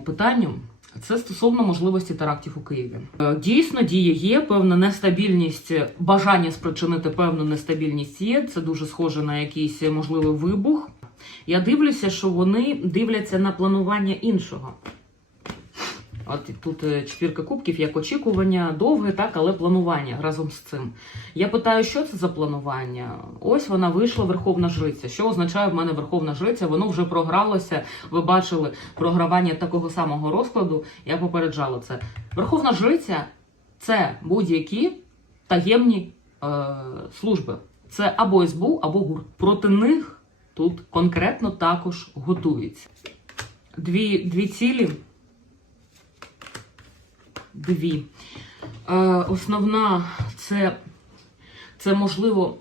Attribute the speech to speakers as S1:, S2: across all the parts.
S1: питанню. Це стосовно можливості терактів у Києві. Е, Дійсно, діє є певна нестабільність, бажання спричинити певну нестабільність є. Це дуже схоже на якийсь можливий вибух. Я дивлюся, що вони дивляться на планування іншого. От тут е, четвірка кубків, як очікування, довге, так, але планування разом з цим. Я питаю, що це за планування? Ось вона вийшла Верховна Жриця. Що означає в мене Верховна Жриця? Воно вже програлося. Ви бачили програвання такого самого розкладу. Я попереджала це. Верховна Жриця це будь-які таємні е, служби. Це або СБУ, або ГУР. Проти них тут конкретно також готується. Дві, дві цілі дві. Е, основна це, це можливо,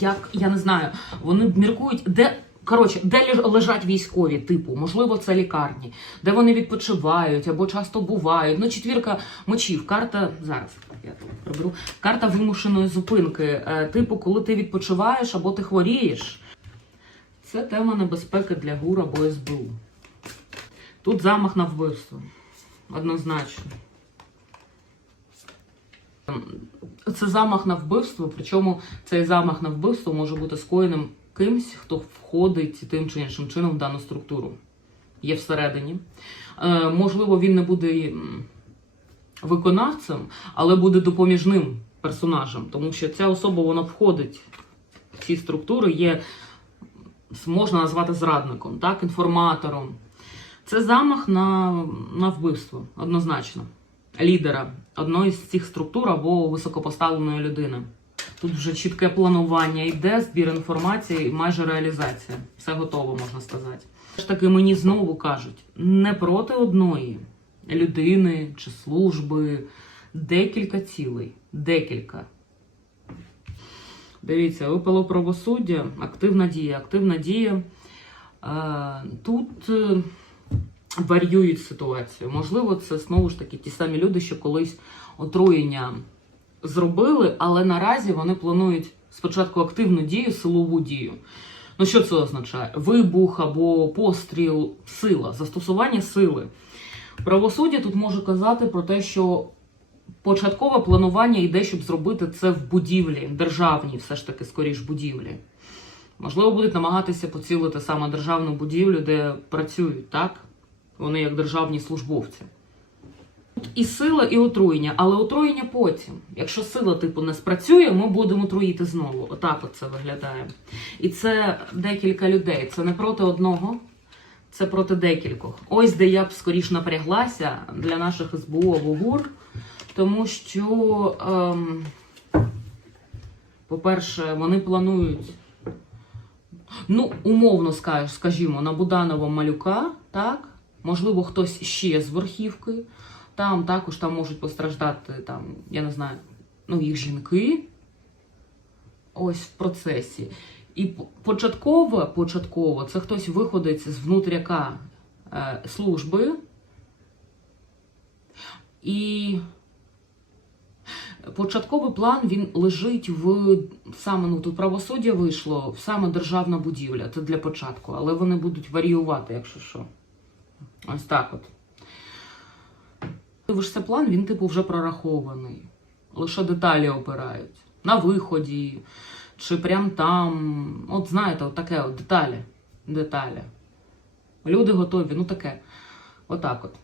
S1: як я не знаю, вони міркують, де. Коротше, де лежать військові, типу, можливо, це лікарні, де вони відпочивають або часто бувають. Ну, четвірка мечів, карта зараз я тут приберу. Карта вимушеної зупинки. Е, типу, коли ти відпочиваєш або ти хворієш. Це тема небезпеки для ГУР або СБУ. Тут замах на вбивство. Однозначно. Це замах на вбивство, причому цей замах на вбивство може бути скоєним кимсь, хто входить тим чи іншим чином в дану структуру. Є всередині. Е, можливо, він не буде виконавцем, але буде допоміжним персонажем, тому що ця особа вона входить в ці структури, є можна назвати зрадником, так, інформатором. Це замах на, на вбивство, однозначно лідера одної з цих структур або високопоставленої людини. Тут вже чітке планування йде, збір інформації майже реалізація. Все готово, можна сказати. Ж таки, мені знову кажуть, не проти одної людини чи служби, декілька цілей. Декілька. Дивіться, випало правосуддя, активна дія. Активна дія. Е, Тут е, варіюють ситуацію. Можливо, це знову ж таки ті самі люди, що колись отруєння зробили, але наразі вони планують спочатку активну дію, силову дію. Ну, що це означає? Вибух або постріл, сила, застосування сили. Правосуддя тут може казати про те, що початкове планування йде, щоб зробити це в будівлі, державній, все ж таки, скоріш будівлі. Можливо, будуть намагатися поцілити саме державну будівлю, де працюють, так? Вони як державні службовці. І сила, і отруєння, але отруєння потім. Якщо сила, типу, не спрацює, ми будемо труїти знову. Отак от це виглядає. І це декілька людей. Це не проти одного, це проти декількох. Ось де я б скоріш напряглася для наших СБУ або ГУР, тому що, ем, по-перше, вони планують. Ну, умовно скажімо, на Буданова малюка, так? Можливо, хтось ще з верхівки. Там також там можуть постраждати, там, я не знаю, ну, їх жінки. Ось в процесі. І початково, початково це хтось виходить з внутряка е, служби. І початковий план він лежить в саме ну тут правосуддя вийшло в саме державна будівля. Це для початку, але вони будуть варіювати, якщо що. Ось так от. Дивишся план, він типу вже прорахований. Лише деталі опирають. На виході, чи прям там. От знаєте, от таке от деталі. Деталі. Люди готові, ну таке. Отак от.